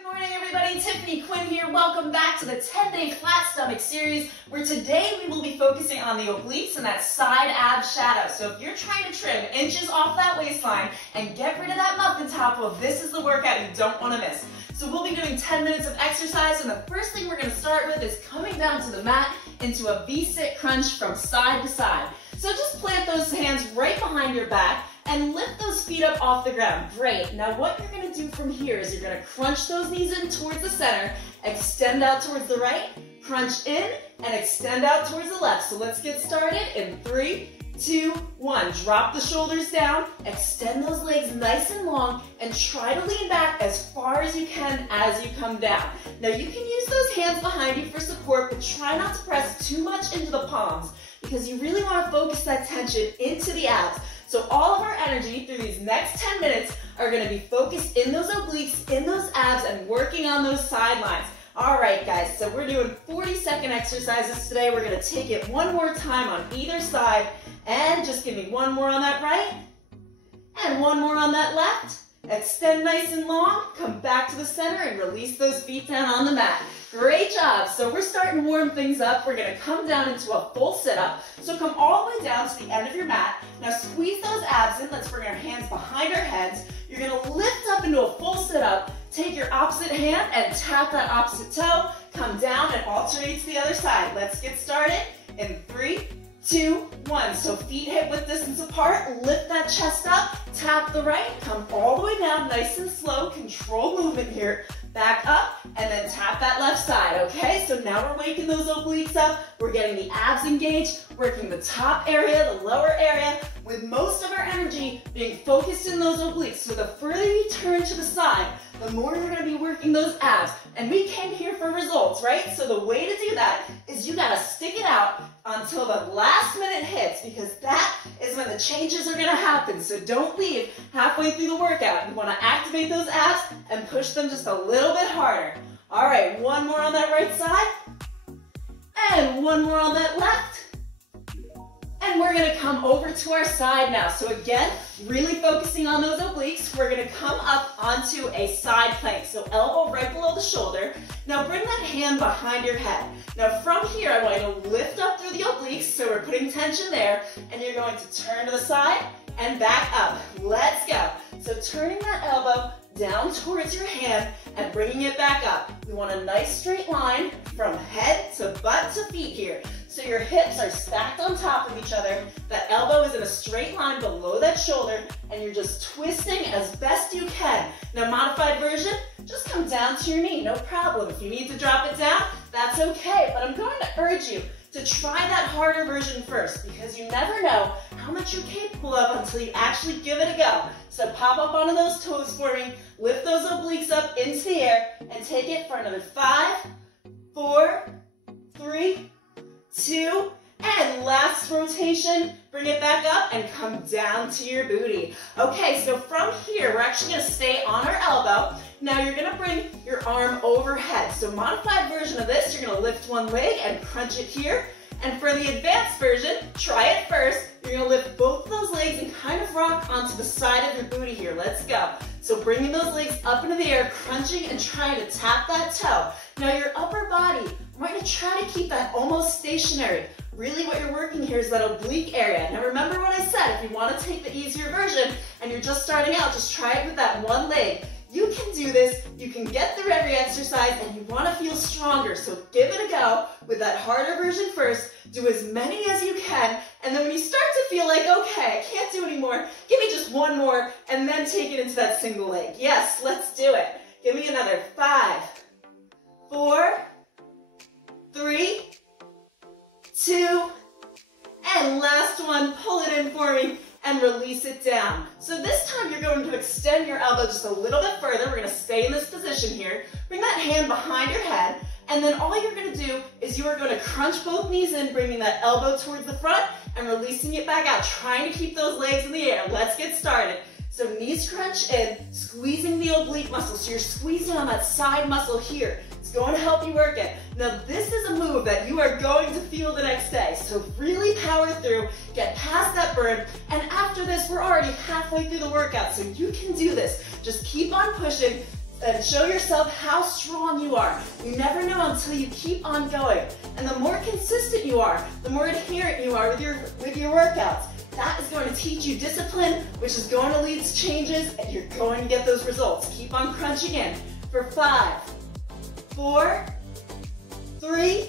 Good morning, everybody. Tiffany Quinn here. Welcome back to the 10-day flat stomach series, where today we will be focusing on the obliques and that side ab shadow. So if you're trying to trim inches off that waistline and get rid of that muffin top, well, this is the workout you don't want to miss. So we'll be doing 10 minutes of exercise, and the first thing we're going to start with is coming down to the mat into a V-sit crunch from side to side. So just plant those hands right behind your back and lift those feet up off the ground. Great. Now what you're going to do from here is you're going to crunch those knees in towards the center, extend out towards the right, crunch in, and extend out towards the left. So let's get started in 3, 2, 1. Drop the shoulders down, extend those legs nice and long, and try to lean back as far as you can as you come down. Now you can use those hands behind you for support, but try not to press too much into the palms because you really want to focus that tension into the abs. So all of our energy through these next 10 minutes are going to be focused in those obliques, in those abs, and working on those sidelines. All right, guys, so we're doing 40-second exercises today. We're going to take it one more time on either side, and just give me one more on that right, and one more on that left. Extend nice and long, come back to the center, and release those feet down on the mat. Great job. So we're starting to warm things up. We're going to come down into a full sit-up. So come all the way down to the end of your mat. Now squeeze those abs in. Let's bring our hands behind our heads. You're going to lift up into a full sit-up. Take your opposite hand and tap that opposite toe. Come down and alternate to the other side. Let's get started in 3, 2, 1. So feet hip-width distance apart. Lift that chest up. Tap the right. Come all the way down, nice and slow. Control movement here. Back up, and then tap that left side, okay? So now we're waking those obliques up. We're getting the abs engaged, working the top area, the lower area, with most of our energy being focused in those obliques. So the further you turn to the side, the more you're gonna be working those abs. And we came here for results, right? So the way to do that is you gotta stick it out until the last minute hits, because that is when the changes are gonna happen. So don't leave halfway through the workout. You wanna activate those abs and push them just a little bit harder. All right, one more on that right side, and one more on that left. And we're gonna come over to our side now. So again, really focusing on those obliques. We're gonna come up onto a side plank. So elbow right below the shoulder. Now bring that hand behind your head. Now from here, I want you to lift up through the obliques. So we're putting tension there. And you're going to turn to the side and back up. Let's go. So turning that elbow down towards your hand and bringing it back up. We want a nice straight line from head to butt to feet here. So your hips are stacked on top of each other. That elbow is in a straight line below that shoulder, and you're just twisting as best you can. Now, modified version, just come down to your knee, no problem. If you need to drop it down, that's okay. But I'm going to urge you to try that harder version first, because you never know how much you're capable of until you actually give it a go. So pop up onto those toes for me, lift those obliques up into the air, and take it for another 5, 4, 3, 2, and last rotation, bring it back up and come down to your booty. Okay, so from here, we're actually gonna stay on our elbow. Now you're gonna bring your arm overhead. So modified version of this, you're gonna lift one leg and crunch it here. And for the advanced version, try it first. You're gonna lift both of those legs and kind of rock onto the side of your booty here. Let's go. So bringing those legs up into the air, crunching and trying to tap that toe. Now your upper body, we're going to try to keep that almost stationary. Really what you're working here is that oblique area. Now remember what I said, if you want to take the easier version and you're just starting out, just try it with that one leg. You can do this, you can get through every exercise, and you want to feel stronger. So give it a go with that harder version first. Do as many as you can, and then when you start to feel like, okay, I can't do anymore, give me just one more, and then take it into that single leg. Yes, let's do it. Give me another 5, 4, 3, 2, and last one, pull it in for me and release it down. So this time you're going to extend your elbow just a little bit further. We're gonna stay in this position here. Bring that hand behind your head, and then all you're gonna do is you are gonna crunch both knees in, bringing that elbow towards the front and releasing it back out, trying to keep those legs in the air. Let's get started. So knees crunch in, squeezing the oblique muscle. So you're squeezing on that side muscle here. It's going to help you work it. Now this is a move that you are going to feel the next day. So really power through, get past that burn, and after this, we're already halfway through the workout. So you can do this. Just keep on pushing. and show yourself how strong you are. You never know until you keep on going. And the more consistent you are, the more adherent you are with your workouts. That is going to teach you discipline, which is going to lead to changes, and you're going to get those results. Keep on crunching in for 5, 4, 3,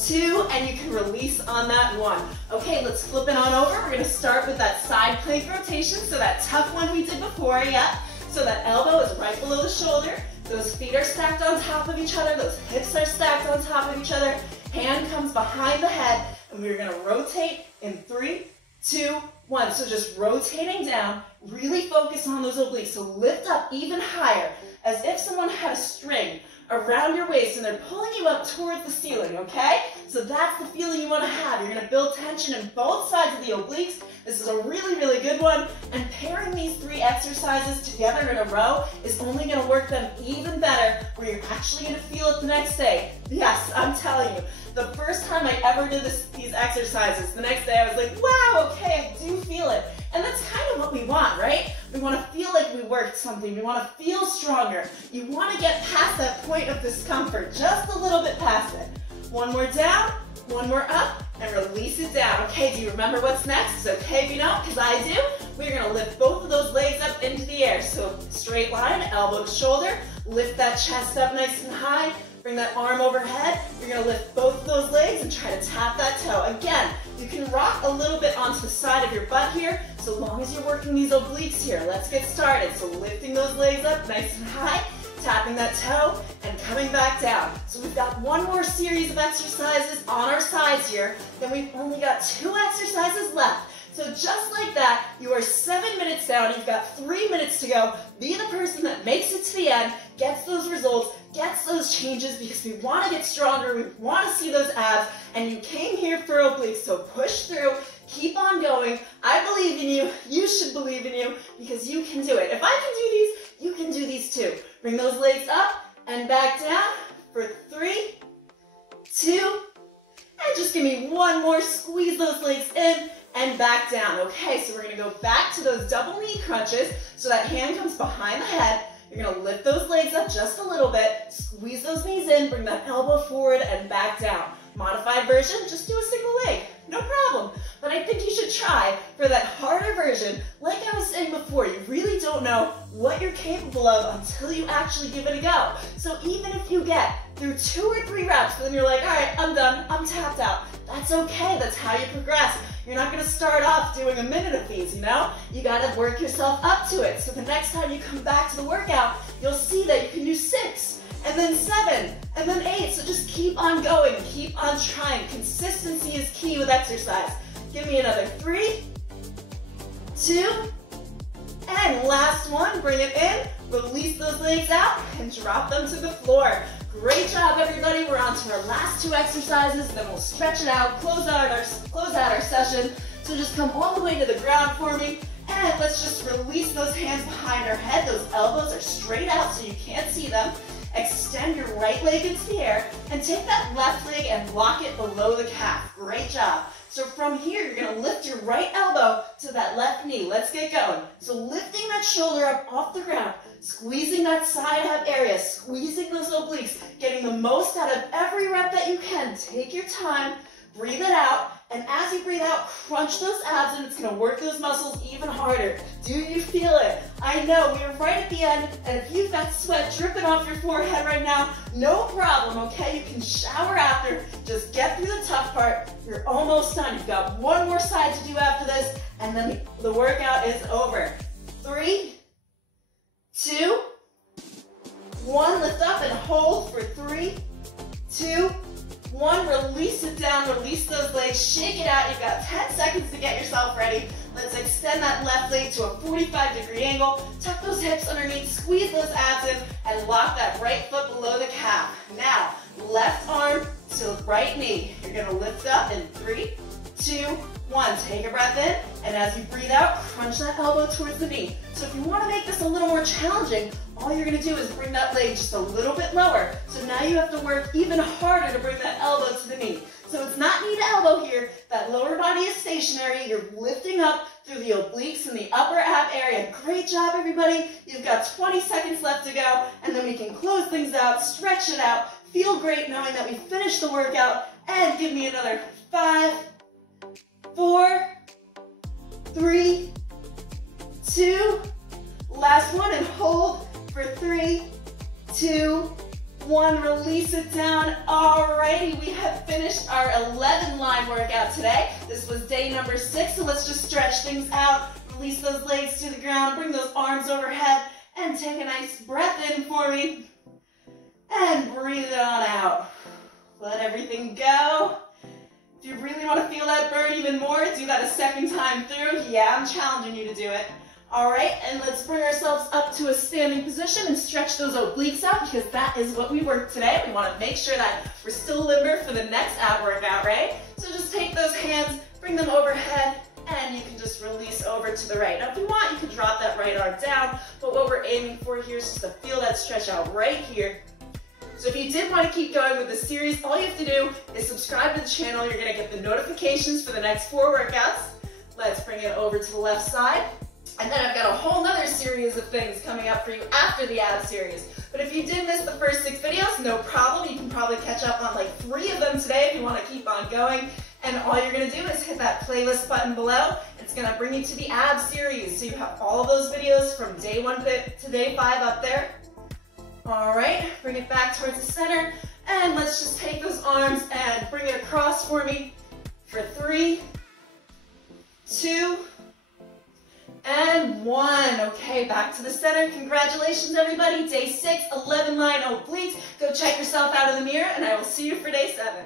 2, and you can release on that 1. Okay, let's flip it on over. We're going to start with that side plank rotation, so that tough one we did before, yeah? So that elbow is right below the shoulder. Those feet are stacked on top of each other. Those hips are stacked on top of each other. Hand comes behind the head, and we're going to rotate in 3, 2, 1. So just rotating down, really focus on those obliques. So lift up even higher, as if someone had a string around your waist and they're pulling you up towards the ceiling, okay? So that's the feeling you want to have. You're going to build tension in both sides of the obliques. This is a really, really good one. And pairing these 3 exercises together in a row is only going to work them even better, where you're actually going to feel it the next day. Yes, I'm telling you. The first time I ever did these exercises, the next day I was like, wow, okay, I do feel it. And that's kind of what we want, right? We want to feel like we worked something. We want to feel stronger. You want to get past that point of discomfort, just a little bit past it. 1 more down, 1 more up, and release it down. Okay, do you remember what's next? It's okay if you don't, because I do. We're going to lift both of those legs up into the air. So straight line, elbow to shoulder. Lift that chest up nice and high. Bring that arm overhead. You're going to lift both of those legs and try to tap that toe. Again, you can rock a little bit onto the side of your butt here, so long as you're working these obliques here. Let's get started. So lifting those legs up nice and high, tapping that toe, and coming back down. So we've got 1 more series of exercises on our sides here. Then we've only got 2 exercises left. So just like that, you are 7 minutes down. You've got 3 minutes to go. Be the person that makes it to the end, gets those results, gets those changes, because we want to get stronger. We want to see those abs, and you came here for obliques. So push through. Keep on going. I believe in you. You should believe in you, because you can do it. If I can do these, you can do these too. Bring those legs up and back down for 3, 2, and just give me 1 more. Squeeze those legs in and back down. Okay, so we're going to go back to those double knee crunches. So that hand comes behind the head. You're going to lift those legs up just a little bit. Squeeze those knees in. Bring that elbow forward and back down. Modified version, just do a single leg. No problem. But I think you should try for that harder version. Like I was saying before, you really don't know what you're capable of until you actually give it a go. So even if you get through 2 or 3 reps, then you're like, all right, I'm done. I'm tapped out. That's okay. That's how you progress. You're not going to start off doing a minute of these, you know? You got to work yourself up to it. So the next time you come back to the workout, you'll see that you can do 6, and then 7, and then 8. So just keep on going. Keep on trying. Consistency is key with exercise. Give me another 3, 2, and last one. Bring it in. Release those legs out and drop them to the floor. Great job, everybody. We're on to our last 2 exercises, then we'll stretch it out, close out our session. So just come all the way to the ground for me, and let's just release those hands behind our head. Those elbows are straight out so you can't see them. Extend your right leg into the air, and take that left leg and block it below the calf. Great job. So from here, you're going to lift your right elbow to that left knee. Let's get going. So lifting that shoulder up off the ground, squeezing that side ab area, squeezing those obliques, getting the most out of every rep that you can. Take your time, breathe it out, and as you breathe out, crunch those abs, and it's going to work those muscles even harder. Do you feel it? I know, we are right at the end, and if you've got sweat dripping off your forehead right now, no problem, okay? You can shower after. Just get through the tough part. You're almost done. You've got 1 more side to do after this, and then the workout is over. 3, 2, 1. Lift up and hold for 3, 2, 1, release it down, release those legs, shake it out. You've got 10 seconds to get yourself ready. Let's extend that left leg to a 45-degree angle. Tuck those hips underneath, squeeze those abs in, and lock that right foot below the calf. Now, left arm to right knee. You're gonna lift up in 3, 2, 1. Take a breath in, and as you breathe out, crunch that elbow towards the knee. So if you wanna make this a little more challenging, all you're gonna do is bring that leg just a little bit lower. So now you have to work even harder to bring that elbow to the knee. So it's not knee to elbow here. That lower body is stationary. You're lifting up through the obliques and the upper ab area. Great job, everybody. You've got 20 seconds left to go, and then we can close things out, stretch it out, feel great knowing that we finished the workout, and give me another 5, 4, 3, 2, last one, and hold for 3, 2, 1, release it down. Alrighty, we have finished our 11 line workout today. This was day number 6, so let's just stretch things out, release those legs to the ground, bring those arms overhead, and take a nice breath in for me, and breathe it on out. Let everything go. If you really want to feel that burn even more, do that a second time through. Yeah, I'm challenging you to do it. All right, and let's bring ourselves up to a standing position and stretch those obliques out, because that is what we worked today. We want to make sure that we're still limber for the next ab workout, right? So just take those hands, bring them overhead, and you can just release over to the right. Now, if you want, you can drop that right arm down, but what we're aiming for here is just to feel that stretch out right here. So if you did want to keep going with this series, all you have to do is subscribe to the channel. You're going to get the notifications for the next 4 workouts. Let's bring it over to the left side. And then I've got a whole nother series of things coming up for you after the ab series. But if you did miss the first 6 videos, no problem. You can probably catch up on like 3 of them today if you want to keep on going. And all you're going to do is hit that playlist button below. It's going to bring you to the ab series. So you have all of those videos from day 1 to day 5 up there. All right, bring it back towards the center. And let's just take those arms and bring it across for me for 3, 2, and 1. Okay, back to the center. Congratulations, everybody. Day 6, 11 line obliques. Go check yourself out in the mirror, and I will see you for day 7.